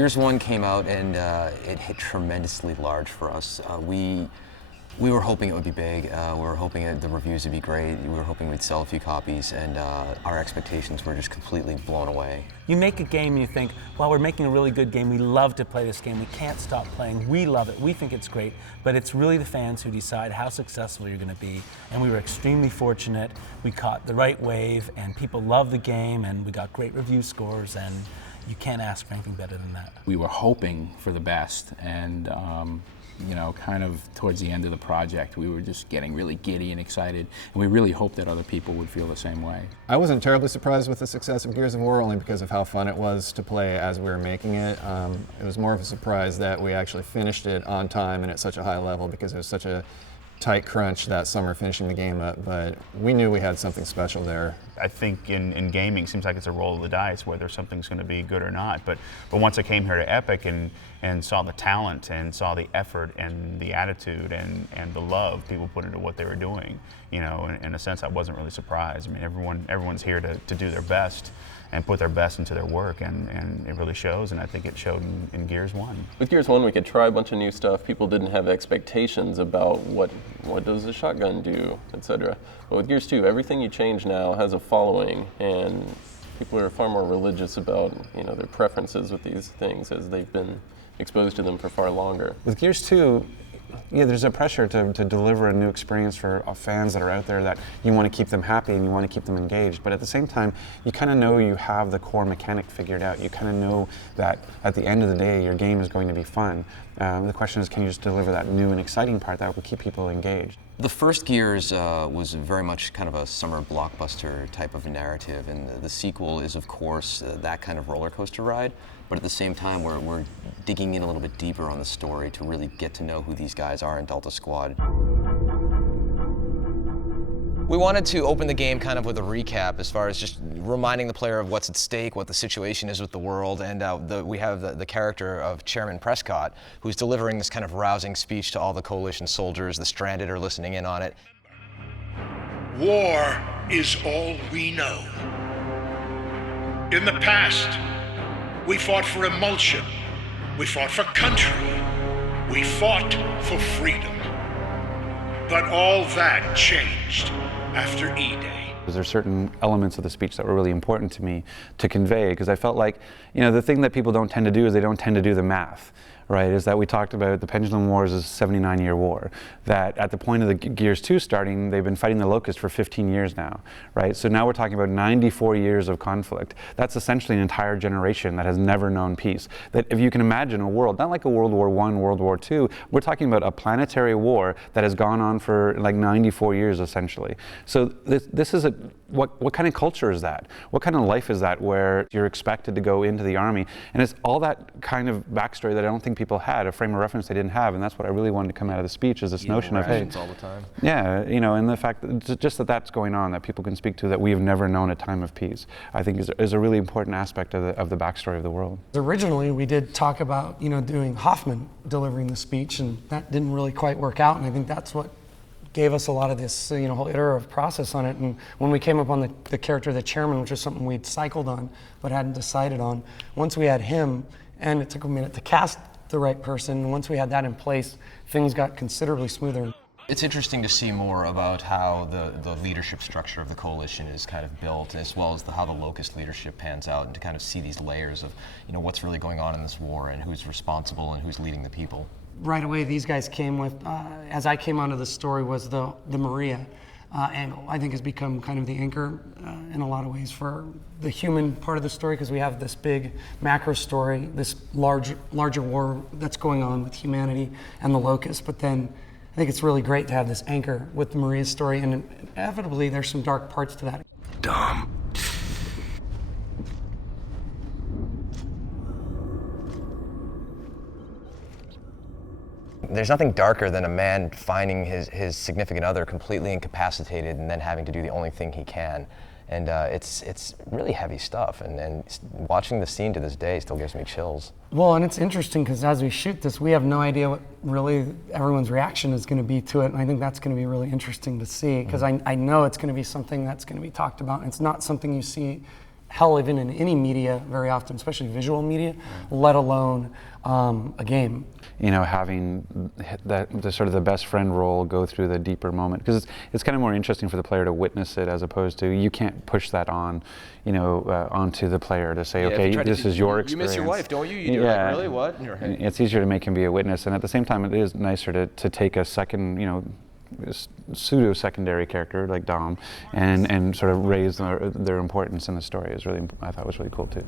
Gears 1 came out and it hit tremendously large for us. We were hoping it would be big. We were hoping the reviews would be great. We were hoping we'd sell a few copies, and our expectations were just completely blown away. You make a game and you think, well, we're making a really good game. We love to play this game. We can't stop playing. We love it. We think it's great. But it's really the fans who decide how successful you're going to be. And we were extremely fortunate. We caught the right wave, and people love the game, and we got great review scores, and you can't ask for anything better than that. We were hoping for the best, and you know, kind of towards the end of the project, we were just getting really giddy and excited, and we really hoped that other people would feel the same way. I wasn't terribly surprised with the success of Gears of War, only because of how fun it was to play as we were making it. It was more of a surprise that we actually finished it on time and at such a high level, because it was such a tight crunch that summer finishing the game up, but we knew we had something special there. I think in gaming, it seems like it's a roll of the dice whether something's going to be good or not. But once I came here to Epic and saw the talent and saw the effort and the attitude and the love people put into what they were doing, you know, in a sense, I wasn't really surprised. I mean, everyone's here to do their best and put their best into their work, and it really shows, and I think it showed in Gears 1. With Gears 1, we could try a bunch of new stuff. People didn't have expectations about what does a shotgun do, etc. But with Gears 2, everything you change now has a following, and people are far more religious about, you know, their preferences with these things as they've been exposed to them for far longer. With Gears 2, yeah, there's a pressure to deliver a new experience for fans that are out there, that you want to keep them happy and you want to keep them engaged. But at the same time, you kind of know you have the core mechanic figured out. You kind of know that at the end of the day, your game is going to be fun. The question is, can you just deliver that new and exciting part that will keep people engaged? The first Gears was very much kind of a summer blockbuster type of narrative, and the sequel is, of course, that kind of roller coaster ride. But at the same time, we're digging in a little bit deeper on the story to really get to know who these guys are in Delta Squad. We wanted to open the game kind of with a recap, as far as just reminding the player of what's at stake, what the situation is with the world, and we have the character of Chairman Prescott, who's delivering this kind of rousing speech to all the Coalition soldiers. The stranded are listening in on it. War is all we know. In the past, we fought for emulsion. We fought for country. We fought for freedom. But all that changed after E-Day. There are certain elements of the speech that were really important to me to convey, because I felt like, you know, the thing that people don't tend to do is they don't tend to do the math. Right, is that we talked about the Pendulum Wars as a 79-year war, that at the point of the Gears 2 starting, they've been fighting the Locust for 15 years now, right? So now we're talking about 94 years of conflict. That's essentially an entire generation that has never known peace. That if you can imagine a world, not like a World War I, World War II, we're talking about a planetary war that has gone on for like 94 years essentially. So this is what kind of culture is that? What kind of life is that, where you're expected to go into the army? And it's all that kind of backstory that I don't think people had, a frame of reference they didn't have, and that's what I really wanted to come out of the speech, is this notion of, hey, all the time. Yeah, you know, and the fact that just that's going on, that people can speak to, that we have never known a time of peace, I think is a really important aspect of the backstory of the world. Originally, we did talk about, you know, doing Hoffman delivering the speech, and that didn't really quite work out, and I think that's what gave us a lot of this, you know, whole iterative process on it. And when we came up on the character of the chairman, which is something we'd cycled on but hadn't decided on, once we had him, and it took a minute to cast the right person, once we had that in place, things got considerably smoother. It's interesting to see more about how the leadership structure of the Coalition is kind of built, as well as how the Locust leadership pans out, and to kind of see these layers of, you know, what's really going on in this war and who's responsible and who's leading the people. Right away, these guys came with, as I came onto the story, was the Maria angle. I think has become kind of the anchor in a lot of ways for the human part of the story, because we have this big macro story, this larger war that's going on with humanity and the Locust. But then I think it's really great to have this anchor with the Maria story, and inevitably there's some dark parts to that. Dumb. There's nothing darker than a man finding his significant other completely incapacitated and then having to do the only thing he can. And it's really heavy stuff, and watching the scene to this day still gives me chills. Well, and it's interesting because as we shoot this, we have no idea what really everyone's reaction is going to be to it, and I think that's going to be really interesting to see, because I know it's going to be something that's going to be talked about, and it's not something you see hell, even in any media very often, especially visual media, let alone a game. You know, having the sort of the best friend role go through the deeper moment, because it's kind of more interesting for the player to witness it as opposed to, you can't push that on, you know, onto the player to say, okay, this is your experience. You miss your wife, don't you? You do, like, really? What? It's easier to make him be a witness, and at the same time, it is nicer to take a second, you know, pseudo-secondary character like Dom and sort of raise their importance in the story. Is really, I thought was really cool too.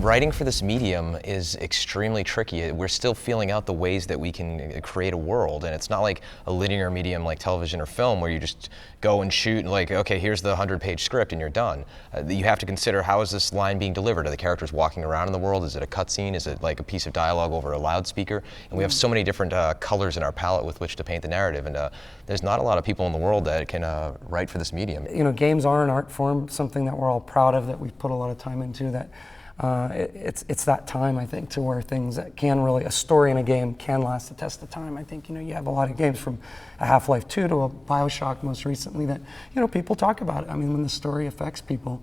Writing for this medium is extremely tricky. We're still feeling out the ways that we can create a world, and it's not like a linear medium like television or film where you just go and shoot and like, okay, here's the 100-page script and you're done. You have to consider, how is this line being delivered? Are the characters walking around in the world? Is it a cutscene? Is it like a piece of dialogue over a loudspeaker? And we have so many different colors in our palette with which to paint the narrative, and there's not a lot of people in the world that can write for this medium. You know, games are an art form, something that we're all proud of, that we've put a lot of time into, that it's that time, I think, to where things that can really, a story in a game can last the test of time. I think, you know, you have a lot of games from a Half-Life 2 to a BioShock most recently that, you know, people talk about it. I mean, when the story affects people.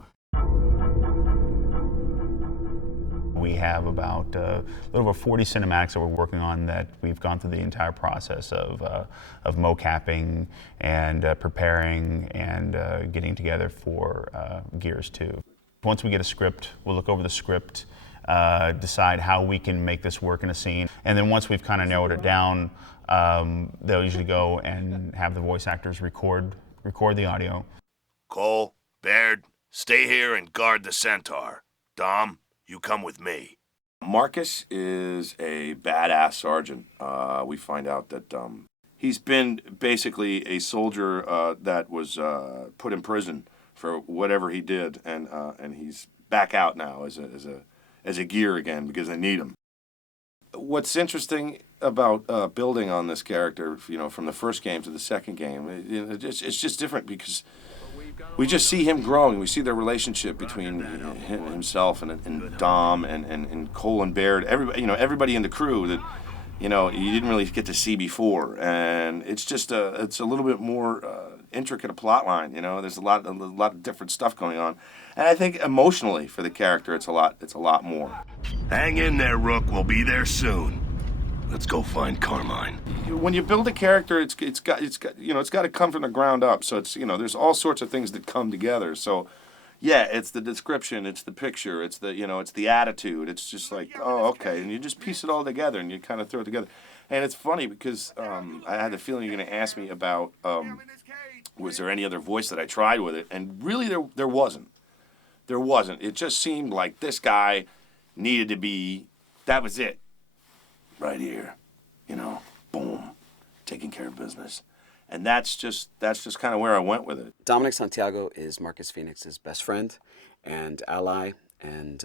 We have about a little over 40 cinematics that we're working on, that we've gone through the entire process of mocapping and preparing and getting together for Gears 2. Once we get a script, we'll look over the script, decide how we can make this work in a scene. And then once we've kind of narrowed it down, they'll usually go and have the voice actors record the audio. Cole, Baird, stay here and guard the Centaur. Dom, you come with me. Marcus is a badass sergeant. We find out that he's been basically a soldier that was put in prison for whatever he did, and he's back out now as a gear again because they need him. What's interesting about building on this character, you know, from the first game to the second game, it's just different because we just see him growing. We see the relationship between himself and Dom and Cole and Baird. Everybody in the crew that, you know, you didn't really get to see before, and it's just it's a little bit more intricate a plot line. You know, there's a lot of different stuff going on, and I think emotionally for the character, it's a lot more. Hang in there, Rook. We'll be there soon. Let's go find Carmine. When you build a character, it's got to come from the ground up. So it's, you know, there's all sorts of things that come together. So yeah, it's the description, it's the picture, it's the, you know, it's the attitude. It's just like, oh, okay, and you just piece it all together and you kind of throw it together. And it's funny because I had the feeling you're going to ask me about was there any other voice that I tried with it, and really there wasn't. There wasn't. It just seemed like this guy needed to be. That was it. Right here, you know, boom, taking care of business. And that's just kind of where I went with it. Dominic Santiago is Marcus Phoenix's best friend and ally, and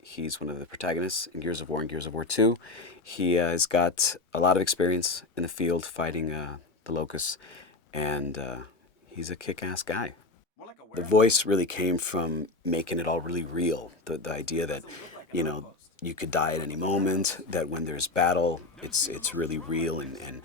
he's one of the protagonists in Gears of War and Gears of War 2. He has got a lot of experience in the field fighting the Locusts, and he's a kick-ass guy. The voice really came from making it all really real, the idea that, you know, you could die at any moment, that when there's battle, it's really real, and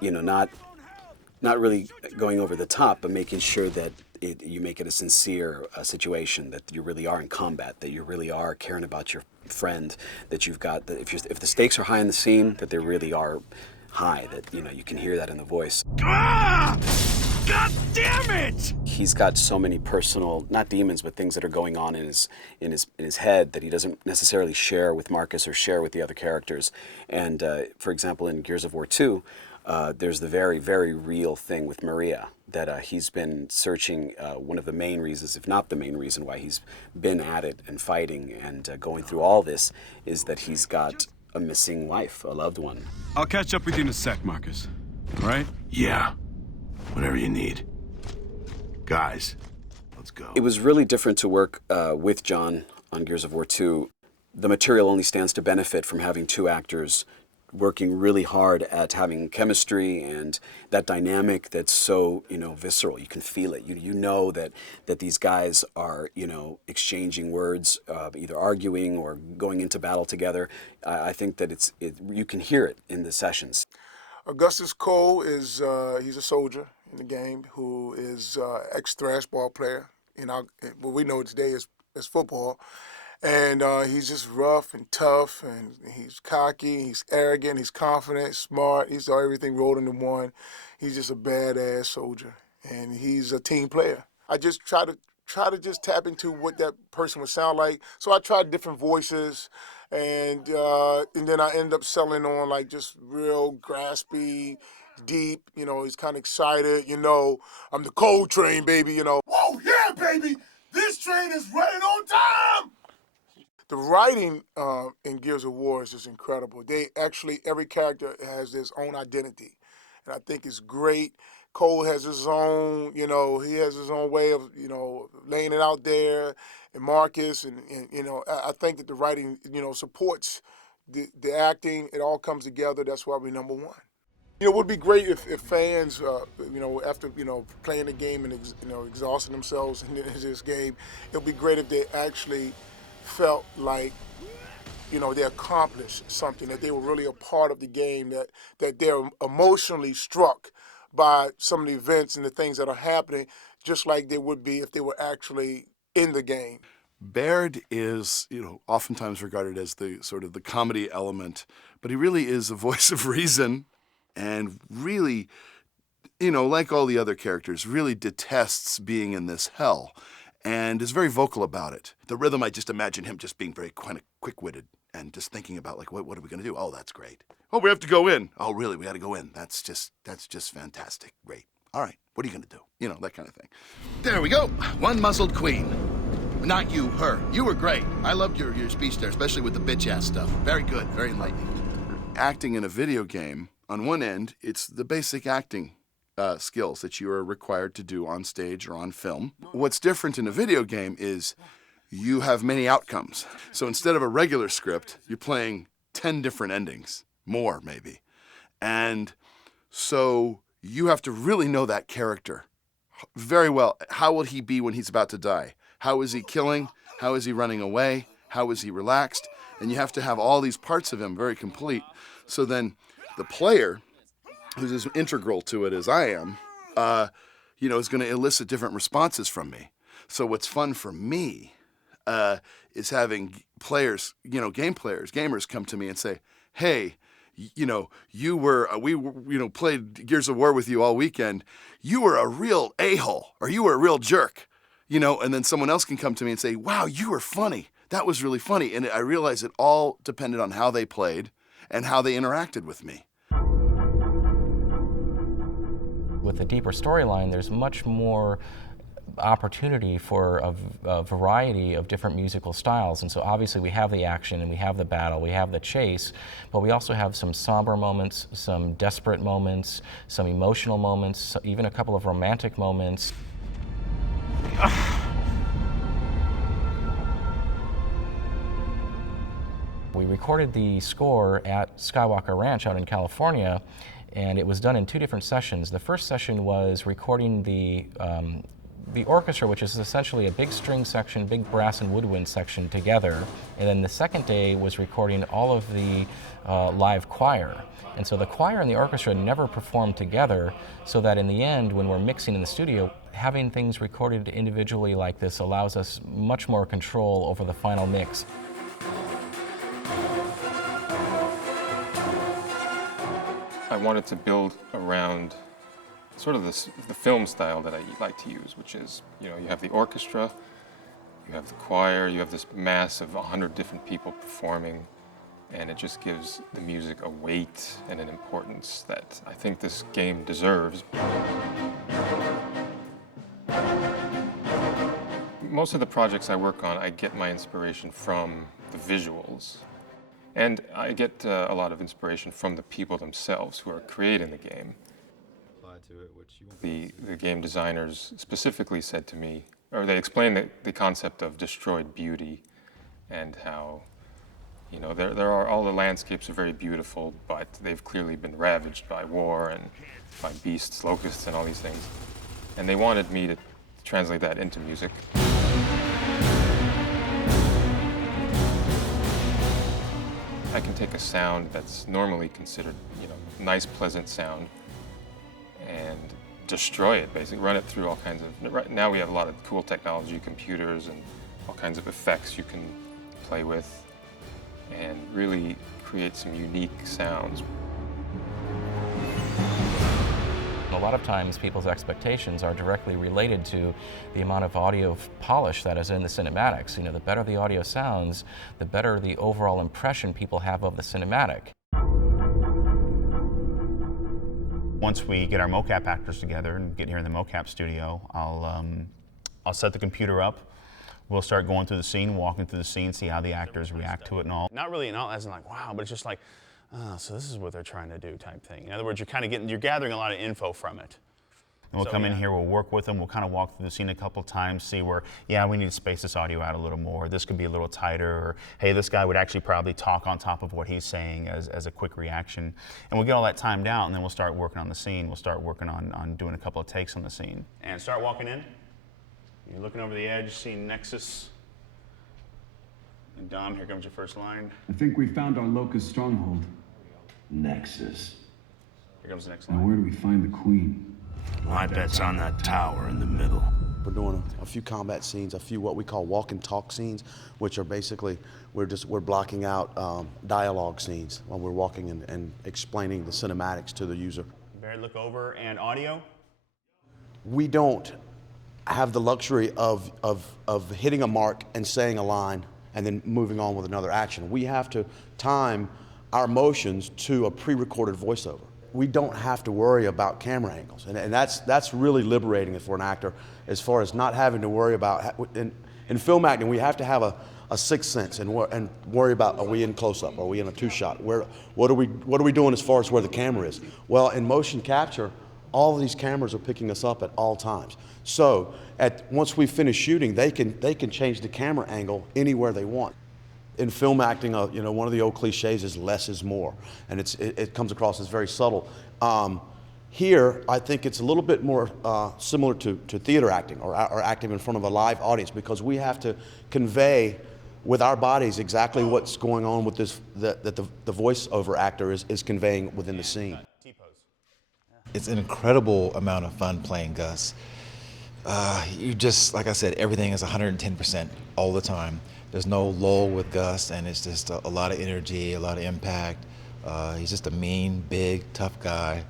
you know, not really going over the top, but making sure that you make it a sincere situation, that you really are in combat, that you really are caring about your friend, that you've got, that if the stakes are high in the scene, that they really are high, that, you know, you can hear that in the voice. Ah! God damn it! He's got so many personal, not demons, but things that are going on in his head that he doesn't necessarily share with Marcus or share with the other characters. And for example, in Gears of War 2, there's the very, very real thing with Maria that he's been searching. One of the main reasons, if not the main reason, why he's been at it and fighting and going through all this is that he's got a missing wife, a loved one. I'll catch up with you in a sec, Marcus. All right? Yeah. Whatever you need. Guys, let's go. It was really different to work with John on Gears of War 2. The material only stands to benefit from having two actors working really hard at having chemistry and that dynamic that's so, you know, visceral. You can feel it. You know that these guys are, you know, exchanging words, either arguing or going into battle together. I think that you can hear it in the sessions. Augustus Cole is he's a soldier in the game who is ex-thrashball player. What we know today is football. And he's just rough and tough, and he's cocky, he's arrogant, he's confident, smart. He's everything rolled into one. He's just a badass soldier, and he's a team player. I just try to just tap into what that person would sound like. So I tried different voices, and then I ended up settling on like just real graspy, deep. He's kind of excited. I'm the Coal Train, baby. Whoa, yeah, baby! This train is running on time! The writing in Gears of War is just incredible. Every character has his own identity, and I think it's great. Cole has his own, he has his own way of, laying it out there, and Marcus, and I think that the writing, supports the acting. It all comes together. That's why we're number one. It would be great if fans, after, playing the game and, exhausting themselves in this game, it would be great if they actually felt like, they accomplished something, that they were really a part of the game, that they're emotionally struck by some of the events and the things that are happening, just like they would be if they were actually in the game. Baird is, oftentimes regarded as the sort of the comedy element, but he really is a voice of reason, and really, like all the other characters, really detests being in this hell, and is very vocal about it. The rhythm, I just imagine him just being very kind of quick-witted and just thinking about, like, what are we going to do? Oh, that's great. Oh, we have to go in. Oh, really? We got to go in. That's just fantastic. Great. All right. What are you going to do? That kind of thing. There we go. One muzzled queen. Not you, her. You were great. I loved your speech there, especially with the bitch-ass stuff. Very good. Very enlightening. Acting in a video game, on one end, it's the basic acting skills that you are required to do on stage or on film. What's different in a video game is you have many outcomes. So instead of a regular script, you're playing 10 different endings, more maybe. And so you have to really know that character very well. How will he be when he's about to die? How is he killing? How is he running away? How is he relaxed? And you have to have all these parts of him very complete. So then the player, who's as integral to it as I am, is going to elicit different responses from me. So what's fun for me is having players, gamers come to me and say, hey, we played Gears of War with you all weekend. You were a real a-hole, or you were a real jerk, and then someone else can come to me and say, wow, you were funny. That was really funny. And I realized it all depended on how they played and how they interacted with me. With a deeper storyline, there's much more opportunity for a variety of different musical styles. And so obviously we have the action and we have the battle, we have the chase, but we also have some somber moments, some desperate moments, some emotional moments, even a couple of romantic moments. We recorded the score at Skywalker Ranch out in California, and it was done in 2 different sessions. The first session was recording the orchestra, which is essentially a big string section, big brass and woodwind section together. And then the second day was recording all of the live choir. And so the choir and the orchestra never performed together, so that in the end, when we're mixing in the studio, having things recorded individually like this allows us much more control over the final mix. I wanted to build around sort of the film style that I like to use, which is, you have the orchestra, you have the choir, you have this mass of 100 different people performing, and it just gives the music a weight and an importance that I think this game deserves. Most of the projects I work on, I get my inspiration from the visuals. And I get a lot of inspiration from the people themselves who are creating the game. The game designers specifically said to me, or they explained the concept of destroyed beauty, and how, there are all the landscapes are very beautiful, but they've clearly been ravaged by war and by beasts, locusts, and all these things. And they wanted me to translate that into music. I can take a sound that's normally considered, nice, pleasant sound and destroy it, basically. Run it through all kinds of... Right now we have a lot of cool technology, computers, and all kinds of effects you can play with and really create some unique sounds. A lot of times people's expectations are directly related to the amount of audio polish that is in the cinematics. You know, the better the audio sounds, the better the overall impression people have of the cinematic. Once we get our mocap actors together and get here in the mocap studio, I'll set the computer up. We'll start going through the scene, walking through the scene, see how the actors react to it and all. Not really, as in like, wow, but it's just like, oh, so this is what they're trying to do type thing. In other words, you're gathering a lot of info from it. And we'll come in here, we'll work with them, we'll kind of walk through the scene a couple times, see where, yeah, we need to space this audio out a little more, this could be a little tighter, or hey, this guy would actually probably talk on top of what he's saying as a quick reaction. And we'll get all that timed out, and then we'll start working on the scene. We'll start working on doing a couple of takes on the scene. And start walking in. You're looking over the edge, seeing Nexus. And Dom, here comes your first line. I think we found our locust stronghold. Nexus. Here comes the next Now line. where do we find the queen? My bet's on that tower in the middle. We're doing a few combat scenes, a few what we call walk and talk scenes, which are basically, we're blocking out dialogue scenes while we're walking and explaining the cinematics to the user. Barry, look over, and audio? We don't have the luxury of hitting a mark and saying a line and then moving on with another action. We have to time our motions to a pre-recorded voiceover. We don't have to worry about camera angles, and that's really liberating for an actor, as far as not having to worry about. In film acting, we have to have a sixth sense and worry about, are we in close-up, are we in a two-shot, what are we doing as far as where the camera is? Well, in motion capture, all of these cameras are picking us up at all times. So once we finish shooting, they can change the camera angle anywhere they want. In film acting, one of the old cliches is less is more, and it comes across as very subtle. Here, I think it's a little bit more similar to theater acting or acting in front of a live audience, because we have to convey with our bodies exactly what's going on with this, that the voiceover actor is conveying within the scene. It's an incredible amount of fun playing Gus. You just, like I said, everything is 110% all the time. There's no lull with Gus, and it's just a lot of energy, a lot of impact. He's just a mean, big, tough guy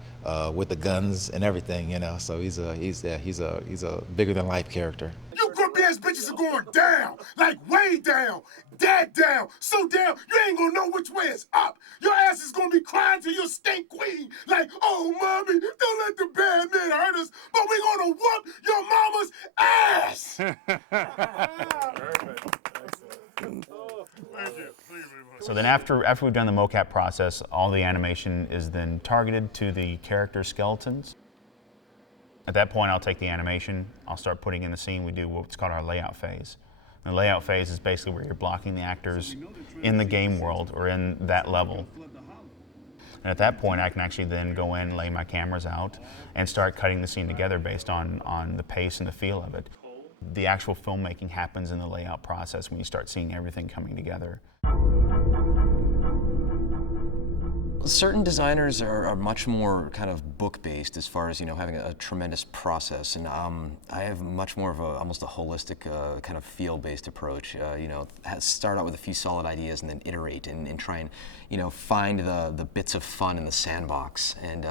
with the guns and everything, you know. So he's a bigger than life character. You grumpy ass bitches are going down, like way down, dead down, so down you ain't gonna know which way is up. Your ass is gonna be crying to your stink queen, like, oh mommy, don't let the bad men hurt us, but we gonna whoop your mama's ass. So then after we've done the mocap process, all the animation is then targeted to the character skeletons. At that point, I'll take the animation, I'll start putting in the scene. We do what's called our layout phase. And the layout phase is basically where you're blocking the actors in the game world or in that level. And at that point, I can actually then go in, lay my cameras out, and start cutting the scene together based on the pace and the feel of it. The actual filmmaking happens in the layout process when you start seeing everything coming together. Certain designers are much more kind of book-based as far as, having a tremendous process, and I have much more of almost a holistic kind of feel-based approach. Start out with a few solid ideas and then iterate and try and find the bits of fun in the sandbox. And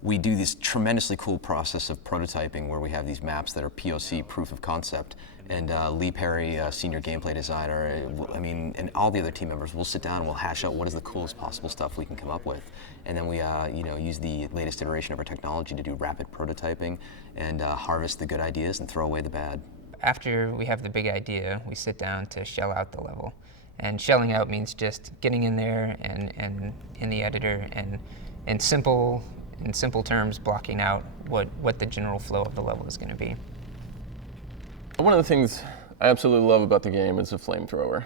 we do this tremendously cool process of prototyping where we have these maps that are POC, proof of concept. And Lee Perry, senior gameplay designer, and all the other team members, we'll sit down and we'll hash out what is the coolest possible stuff we can come up with. And then we use the latest iteration of our technology to do rapid prototyping and harvest the good ideas and throw away the bad. After we have the big idea, we sit down to shell out the level. And shelling out means just getting in there and in the editor and in simple terms, blocking out what the general flow of the level is going to be. One of the things I absolutely love about the game is the flamethrower,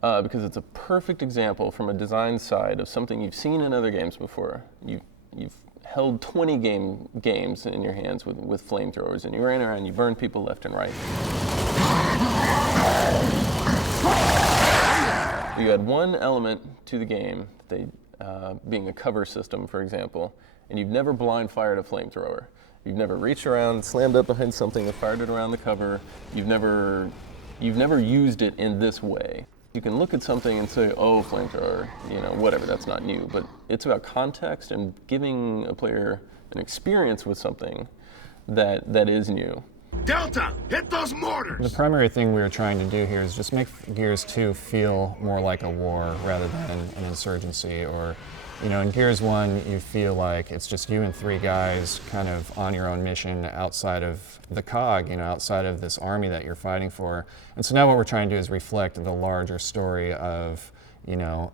because it's a perfect example from a design side of something you've seen in other games before. You've held 20 games in your hands with flamethrowers, and you ran around, you burned people left and right. You had one element to the game that they being a cover system, for example, and you've never blind fired a flamethrower. You've never reached around, slammed up behind something and fired it around the cover. You've never used it in this way. You can look at something and say, oh, flamethrower, whatever, that's not new. But it's about context and giving a player an experience with something that is new. Delta, hit those mortars! The primary thing we were trying to do here is just make Gears 2 feel more like a war rather than an insurgency. Or, in Gears 1, you feel like it's just you and 3 guys kind of on your own mission outside of the COG, outside of this army that you're fighting for. And so now what we're trying to do is reflect the larger story of,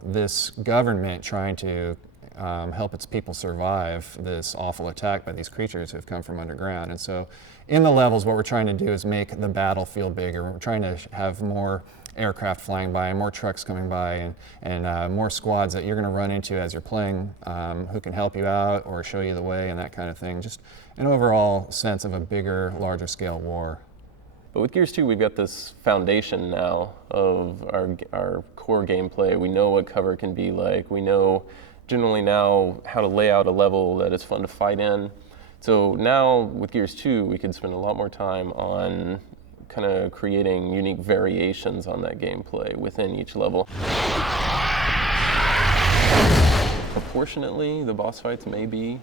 this government trying to help its people survive this awful attack by these creatures who have come from underground. And so in the levels, what we're trying to do is make the battle feel bigger. We're trying to have more aircraft flying by and more trucks coming by and more squads that you're going to run into as you're playing who can help you out or show you the way and that kind of thing. Just an overall sense of a bigger, larger scale war. But with Gears 2, we've got this foundation now of our core gameplay. We know what cover can be like. We know generally now how to lay out a level that is fun to fight in. So now with Gears 2, we can spend a lot more time on kind of creating unique variations on that gameplay within each level. Proportionately, the boss fights may be,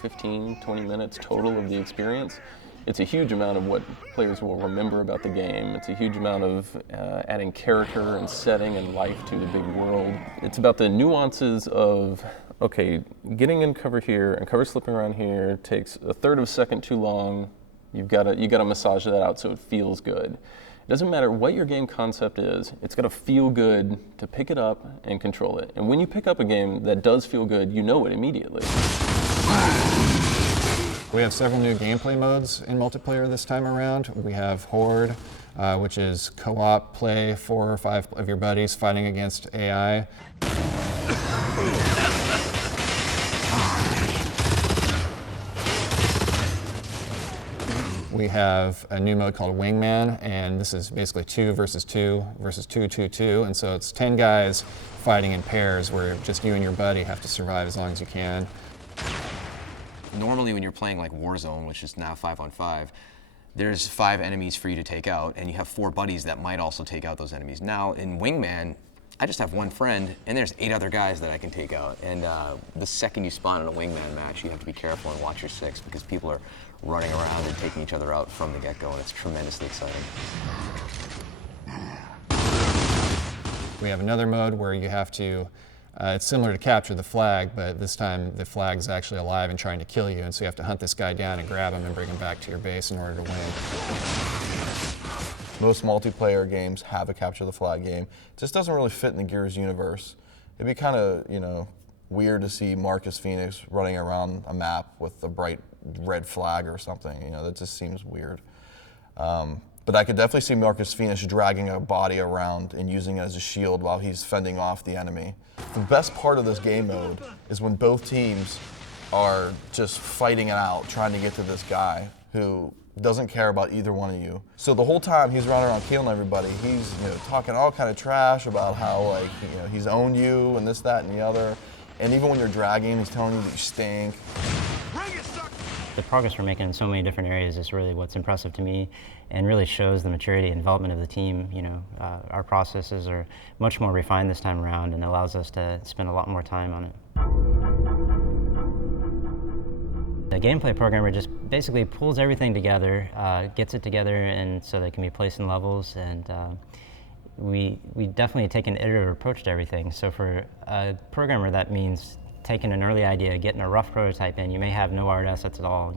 15, 20 minutes total of the experience. It's a huge amount of what players will remember about the game. It's a huge amount of adding character and setting and life to the big world. It's about the nuances of, okay, getting in cover here and cover slipping around here takes a third of a second too long. You got to massage that out so it feels good. It doesn't matter what your game concept is, it's got to feel good to pick it up and control it. And when you pick up a game that does feel good, you know it immediately. We have several new gameplay modes in multiplayer this time around. We have Horde, which is co-op play 4 or 5 of your buddies fighting against AI. We have a new mode called Wingman, and this is basically 2 versus 2 versus 2, 2, 2. And so it's 10 guys fighting in pairs where just you and your buddy have to survive as long as you can. Normally when you're playing like Warzone, which is now 5-on-5, there's 5 enemies for you to take out, and you have 4 buddies that might also take out those enemies. Now in Wingman, I just have 1 friend, and there's 8 other guys that I can take out. And the second you spawn in a Wingman match, you have to be careful and watch your 6 because people are running around and taking each other out from the get-go, and it's tremendously exciting. We have another mode where you have to, it's similar to capture the flag, but this time the flag is actually alive and trying to kill you, and so you have to hunt this guy down and grab him and bring him back to your base in order to win. Most multiplayer games have a capture the flag game. It just doesn't really fit in the Gears universe. It'd be kind of, weird to see Marcus Phoenix running around a map with a bright red flag or something. That just seems weird. But I could definitely see Marcus Phoenix dragging a body around and using it as a shield while he's fending off the enemy. The best part of this game mode is when both teams are just fighting it out, trying to get to this guy who doesn't care about either one of you. So the whole time he's running around killing everybody, he's talking all kind of trash about how he's owned you and this, that, and the other. And even when you're dragging, he's telling you that you stink. The progress we're making in so many different areas is really what's impressive to me and really shows the maturity and development of the team. Our processes are much more refined this time around and allows us to spend a lot more time on it. The gameplay programmer just basically pulls everything together, gets it together and so that it can be placed in levels, and we definitely take an iterative approach to everything. So for a programmer, that means taking an early idea, getting a rough prototype in. You may have no art assets at all.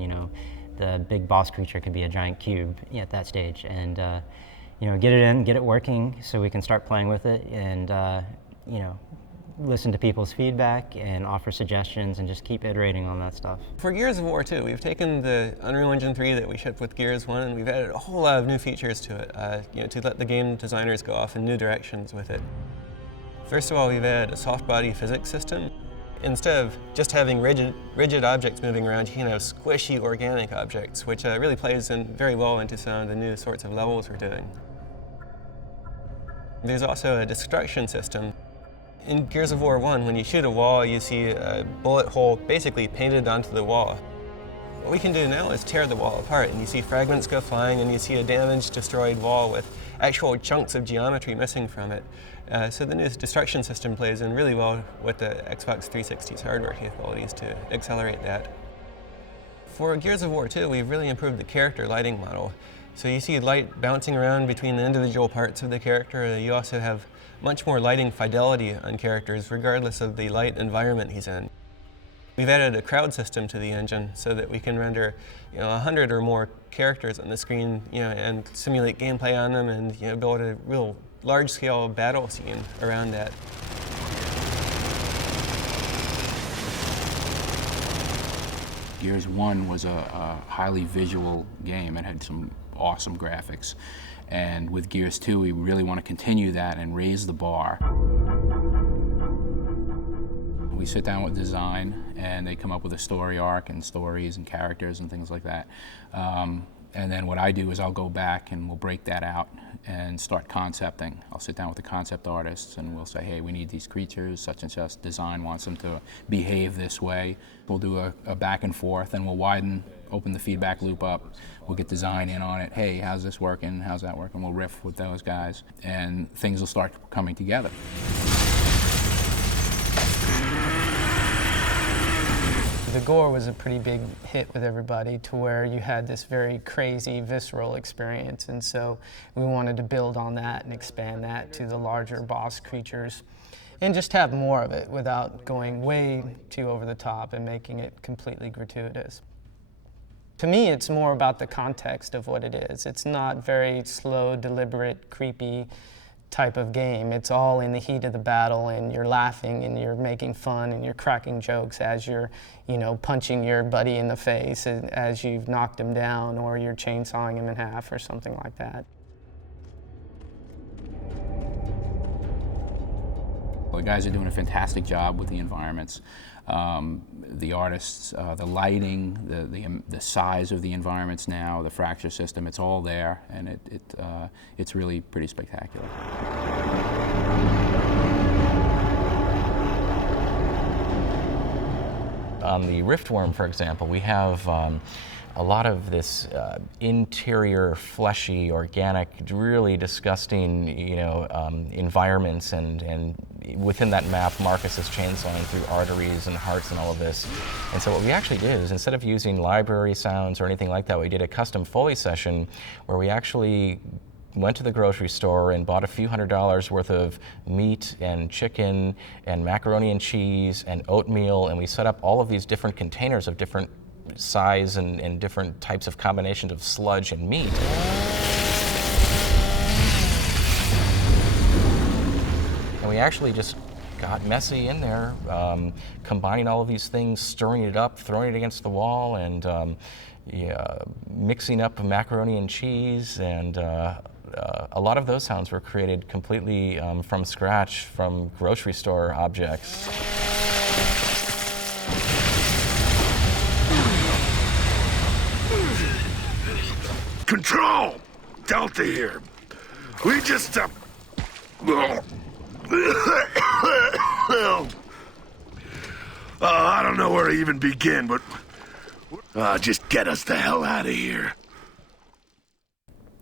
The big boss creature could be a giant cube at that stage, and get it in, get it working, so we can start playing with it, and listen to people's feedback and offer suggestions and just keep iterating on that stuff. For Gears of War 2, we've taken the Unreal Engine 3 that we shipped with Gears 1 and we've added a whole lot of new features to it, to let the game designers go off in new directions with it. First of all, we've added a soft body physics system. Instead of just having rigid objects moving around, you can have squishy organic objects, which really plays in very well into some of the new sorts of levels we're doing. There's also a destruction system. In Gears of War 1, when you shoot a wall, you see a bullet hole basically painted onto the wall. What we can do now is tear the wall apart, and you see fragments go flying, and you see a damaged, destroyed wall with actual chunks of geometry missing from it. So the new destruction system plays in really well with the Xbox 360's hardware capabilities to accelerate that. For Gears of War 2, we've really improved the character lighting model. So you see light bouncing around between the individual parts of the character. You also have much more lighting fidelity on characters, regardless of the light environment he's in. We've added a crowd system to the engine so that we can render 100 or more characters on the screen and simulate gameplay on them and build a real large-scale battle scene around that. Gears 1 was a highly visual game. It had some awesome graphics. And with Gears 2, we really want to continue that and raise the bar. We sit down with design, and they come up with a story arc and stories and characters and things like that. And then what I do is I'll go back and we'll break that out and start concepting. I'll sit down with the concept artists and we'll say, hey, we need these creatures, such and such design wants them to behave this way. We'll do a back and forth, and we'll open the feedback loop up. We'll get design in on it. Hey, how's this working? How's that working? We'll riff with those guys, and things will start coming together. The gore was a pretty big hit with everybody, to where you had this very crazy, visceral experience, and so we wanted to build on that and expand that to the larger boss creatures and just have more of it without going way too over the top and making it completely gratuitous. To me, it's more about the context of what it is. It's not very slow, deliberate, creepy type of game. It's all in the heat of the battle, and you're laughing and you're making fun and you're cracking jokes as you're, punching your buddy in the face as you've knocked him down, or you're chainsawing him in half or something like that. The guys are doing a fantastic job with the environments. The artists, the lighting, the size of the environments now, the fracture system, it's all there, and it's really pretty spectacular. On the Riftworm, for example, we have a lot of this interior, fleshy, organic, really disgusting, environments, and within that map, Marcus is chainsawing through arteries and hearts and all of this. And so what we actually did is, instead of using library sounds or anything like that, we did a custom Foley session where we actually went to the grocery store and bought a few $100s worth of meat and chicken and macaroni and cheese and oatmeal, and we set up all of these different containers of different size and different types of combinations of sludge and meat. And we actually just got messy in there, combining all of these things, stirring it up, throwing it against the wall, and mixing up macaroni and cheese. And a lot of those sounds were created completely from scratch from grocery store objects. Control! Delta here. We just, I don't know where to even begin, but just get us the hell out of here.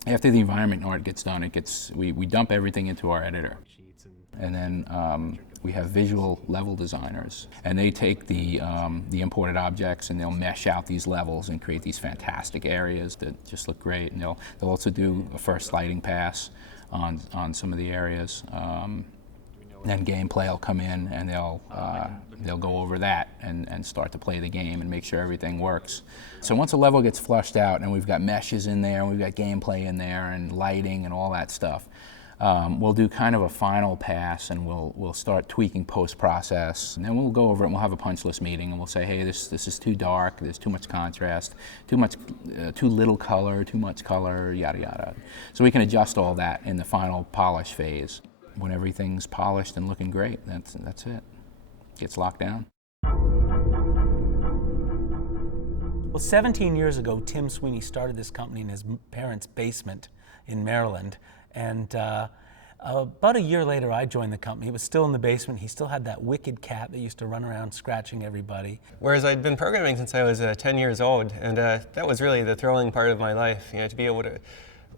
After the environment art gets done, we dump everything into our editor. And then we have visual level designers, and they take the imported objects and they'll mesh out these levels and create these fantastic areas that just look great. And they'll also do a first lighting pass on some of the areas. Then gameplay will come in and they'll go over that and start to play the game and make sure everything works. So once a level gets flushed out and we've got meshes in there and we've got gameplay in there and lighting and all that stuff, we'll do kind of a final pass, and we'll start tweaking post-process, and then we'll go over it and we'll have a punch list meeting, and we'll say, hey, this is too dark, there's too much contrast, too little color, too much color, yada yada. So we can adjust all that in the final polish phase. When everything's polished and looking great, that's it. Gets locked down. Well, 17 years ago, Tim Sweeney started this company in his parents' basement in Maryland. And About a year later, I joined the company. He was still in the basement. He still had that wicked cat that used to run around scratching everybody. Whereas I'd been programming since I was 10 years old, and that was really the thrilling part of my life, to be able to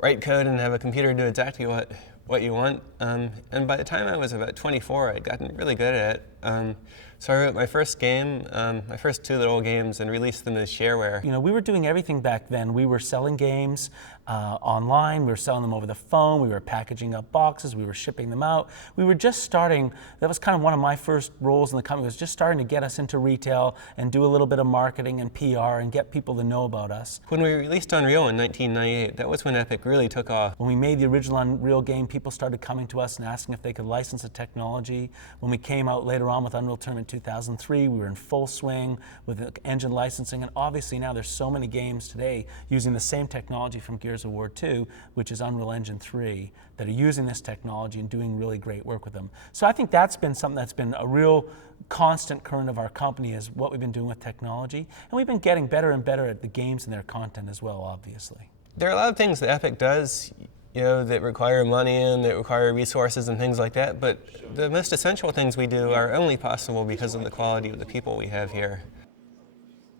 write code and have a computer do exactly what you want. And by the time I was about 24, I'd gotten really good at it. So I wrote my first game, my first 2 little games, and released them as shareware. We were doing everything back then. We were selling games online, we were selling them over the phone, we were packaging up boxes, we were shipping them out. We were just starting, that was kind of one of my first roles in the company, was just starting to get us into retail and do a little bit of marketing and PR and get people to know about us. When we released Unreal in 1998, that was when Epic really took off. When we made the original Unreal game, people started coming to us and asking if they could license the technology. When we came out later on with Unreal Tournament 2003, we were in full swing with engine licensing, and obviously now there's so many games today using the same technology from Gears of War 2, which is Unreal Engine 3, that are using this technology and doing really great work with them. So I think that's been something that's been a real constant current of our company, is what we've been doing with technology, and we've been getting better and better at the games and their content as well, obviously. There are a lot of things that Epic does that require money and that require resources and things like that, but the most essential things we do are only possible because of the quality of the people we have here.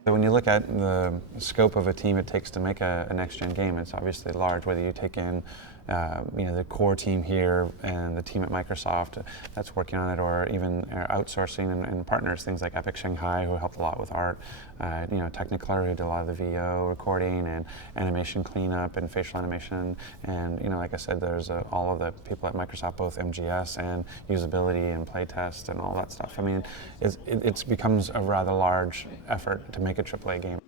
When you look at the scope of a team it takes to make a next-gen game, it's obviously large, whether you take in the core team here and the team at Microsoft that's working on it, or even outsourcing and partners, things like Epic Shanghai, who helped a lot with art, Technicolor, who did a lot of the VO recording and animation cleanup and facial animation, and like I said, there's all of the people at Microsoft, both MGS and usability and playtest and all that stuff. I mean, it becomes a rather large effort to make a AAA game.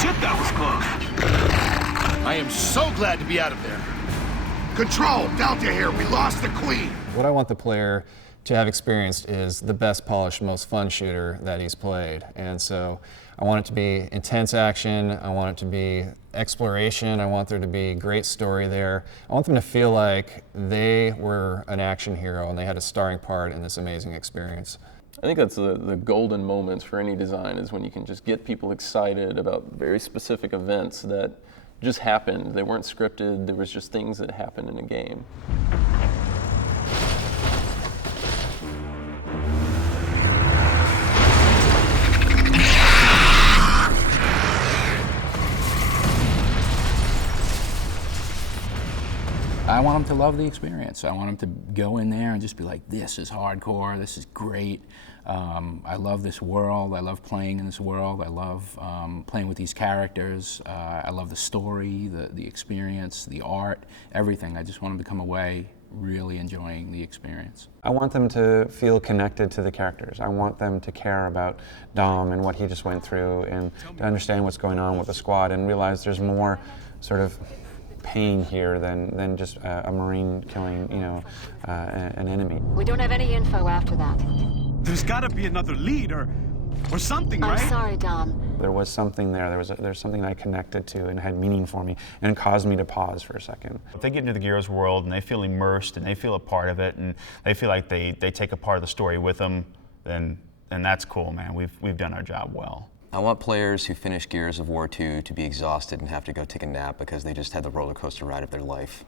Shit, that was close. I am so glad to be out of there. Control, Delta here. We lost the Queen. What I want the player to have experienced is the best polished, most fun shooter that he's played. And so I want it to be intense action, I want it to be exploration, I want there to be great story there. I want them to feel like they were an action hero and they had a starring part in this amazing experience. I think that's the golden moments for any design, is when you can just get people excited about very specific events that just happened. They weren't scripted, there was just things that happened in a game. I want them to love the experience. I want them to go in there and just be like, this is hardcore, this is great. I love this world, I love playing in this world, I love playing with these characters, I love the story, the experience, the art, everything. I just want them to come away really enjoying the experience. I want them to feel connected to the characters. I want them to care about Dom and what he just went through, and to understand what's going on with the squad and realize there's more sort of pain here than just a Marine killing, an enemy. We don't have any info after that. There's got to be another lead or something, right? I'm sorry, Dom. There was something there. There's something I connected to and had meaning for me and caused me to pause for a second. If they get into the Gears world and they feel immersed and they feel a part of it and they feel like they take a part of the story with them, then that's cool, man. We've done our job well. I want players who finish Gears of War 2 to be exhausted and have to go take a nap because they just had the roller coaster ride of their life.